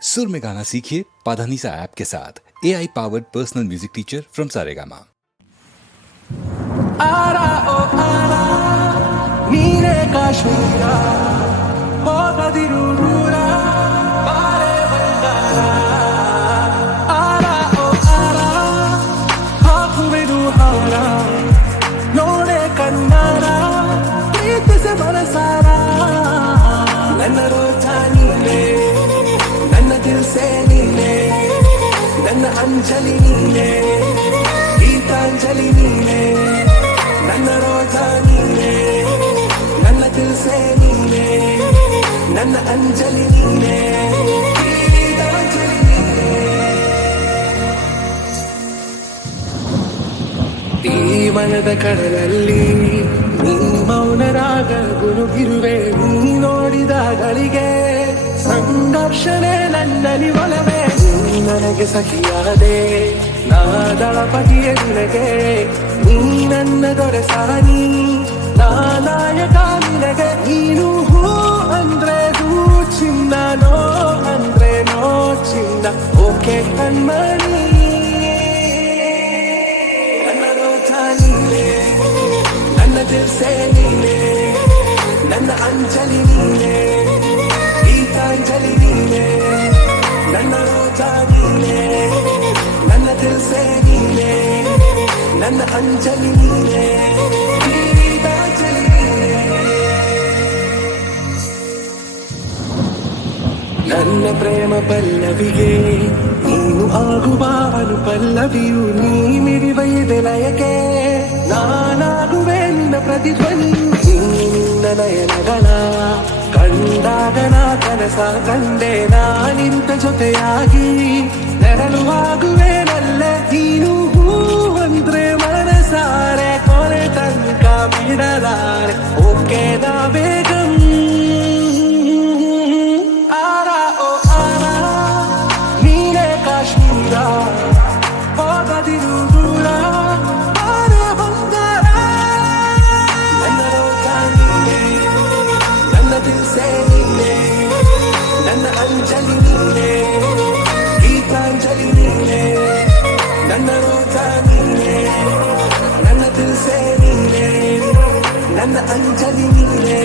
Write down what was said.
सुर में गाना सीखिए पाधानीसा ऐप के साथ AI powered personal music teacher from Saregama. आरा ओ आरा नीरे काश्मीरा ಹೋಗದಿರು ದೂರ ಬಾರೆ ಬಂಗಾರ ಆರಾ ಓ ಆರಾ ಹಾಕುವೆನು ಹಾರ ನೋಡೆ ಕಣ್ಣಾರ ಪ್ರೀತಿಸಿ ಮನಸಾರ ನನ್ನ ರೋಜಾ ನೀನೆ ನನ್ನ ದಿಲ್ಸೆ ನೀನೆ ನನ್ನ ಅಂಜಲಿ ನೀನೆ ಗೀತಾಂಜಲಿ ನೀನೆ ನನ್ನ ರೋಜಾ ನೀನೆ ನನ್ನ ದಿಲ್ಸೆ ನೀನೆ ನನ್ನ ಅಂಜಲಿ ನೀನೆ ಗೀತಾಂಜಲಿ ನೀನೆ ಈ ಮನದ ಕಡಲಲ್ಲಿ ನೀ ಮೌನರಾಗ ಗುನುಗಿರುವೆ ನೀ ನೋಡಿದ ಗಳಿಗೆ ಸಂಘರ್ಷಣೆ ನನ್ನಲ್ಲಿ ಒಲವೇ ನೀ ನನಗೆ ಸಖಿಯಾದೆ ನಾ ದಳಪತಿಯ ನಿನಗೆ ನೀ ನನ್ನ ದೊರೆ ಸಾನಿ ನಾ ನಾಯಕ ನಿನಗೆ ನೀನು ಹೂ ಅಂದ್ರೆ ಹೂ ಚಿನ್ನ ನೋ ಅಂದ್ರೆ ನೋ ಚಿನ್ನ ಓಕೆ ಕಣ್ಮಣಿ ನನ್ನ ರೋಜಾ ನೀನೆ ನನ್ನ ದಿಲ್ಸೆ ನೀನೆ ನನ್ನ ಅಂಜಲಿ ನೀನೆ ಗೀತಾಂಜಲಿ ನೀನೆ ನನ್ನ ರೋಜಾ ನೀನೆ ನನ್ನ ದಿಲ್ಸೆ ನೀನೆ ನನ್ನ ಅಂಜಲಿ ನೀನೆ ಗೀತಾಂಜಲಿ ನೀನೆ ನನ್ನ ಪ್ರೇಮ ಪಲ್ಲವಿಗೆ ನೀನು ಆಗುವ ಅನುಪಲ್ಲವಿಯು ನೀ ಮಿಡಿವ ಎದೆಲಯಕ್ಕೆ ನಾನಾಗುವೆ ನಿನ್ನ ಪ್ರತಿಧ್ವನಿಯು ನೀ ನಿನ್ನ ನಯನಗಳ ಕಂಡಾಗ ನಾ ಕನಸ ಕಂಡೆ ನಾನಿಂತ ಜೊತೆಯಾಗಿ ನೆರಳುವಾಗುವೆ ನಲ್ಲೆ ನೀನು ಹೂ ಅಂದ್ರೆ ಮನಸಾರೆ ಕೊನೆ ತನಕ ಬಿಡಲಾರೆ ಓಕೆ ನಾ ಬೇಗಂ ಆರಾ ಓ ಆರಾ ನೀನೇ ಕಾಶ್ಮೀರ ಹೋಗದಿರು ದೂರ ಬಾರೆ ಬಂಗಾರ ನನ್ನ ರೋಜಾ ನೀನೆ ನನ್ನ ದಿಲ್ಸೆ ನೀನೆ ನನ್ನ ಅಂಜಲಿ ನೀನೆ ಗೀತಾಂಜಲಿ ನೀನೆ ನನ್ನ ರೋಜಾ ನೀನೆ ನನ್ನ ದಿಲ್ಸೆ ನೀನೆ ನನ್ನ ಅಂಜಲಿ ನೀನೆ